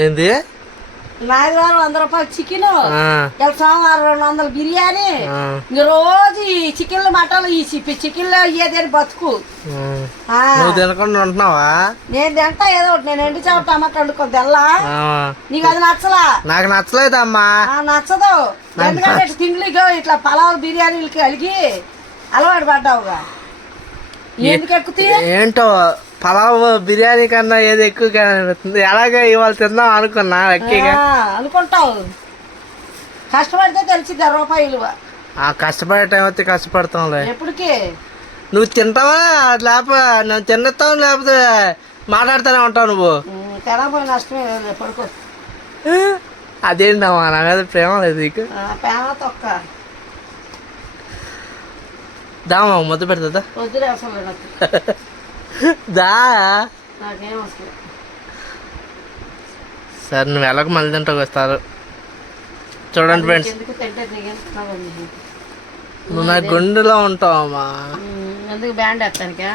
ఏంది ఆదివారం 100 రూపాయలు చికెన్, సోమవారం 200 బిర్యానీ. ఇంక రోజు ఈ చికెన్లు మటన్లు ఈ చికెన్లో ఇయ్యేదని బతుకు. నువ్వు తినకుండా ఉంటున్నావా? నేను తింటా ఏదో ఒకటి. నేను ఎండు చేప టమాటా వండుకోద్ది తెల్లా. నీకు అది నచ్చలా? నాకు నచ్చలేదమ్మా. నచ్చదు. ఎందుకంటే తిండ్లు ఇట్లా పలావ్ బిర్యానీలకి కలిగి అలవాటు పడ్డావుగా. ఎందుకు ఎక్కుతాయి ఏంటో పలావ్ బిర్యానీ కన్నా ఏది ఎక్కువ అనిపిస్తుంది. అలాగే ఇవాళ తిందాం అనుకున్నా ఎక్కిగా. అనుకుంటావు, కష్టపడితే తెలిసిద్ది రూపాయి విలువ. కష్టపడే టైం వస్తే కష్టపడతాంలే. ఎప్పటికి నువ్వు తింటావా లేకపోతే నువ్వు తిన్నతావు లేకపోతే మాట్లాడుతూనే ఉంటావు నువ్వు. తినకపోయి నష్టమే పడుకో. అదేంటమ్మా నా మీద ప్రేమ లేదు నీకు? ప్రేమ తొక్క. దామా ముద్ద పెడతా వద్దులే అసలు నాకు. దా నాకేం అసలు. సరే నువ్వు ఎలాగో మళ్ళీ తింటావు వస్తారు. చూడండి ఫ్రెండ్స్, ఎందుకు తింటే నువ్వు నా గుండెలో ఉంటావమ్మా. ఎందుకు బ్యాండ్ ఎత్తానికా?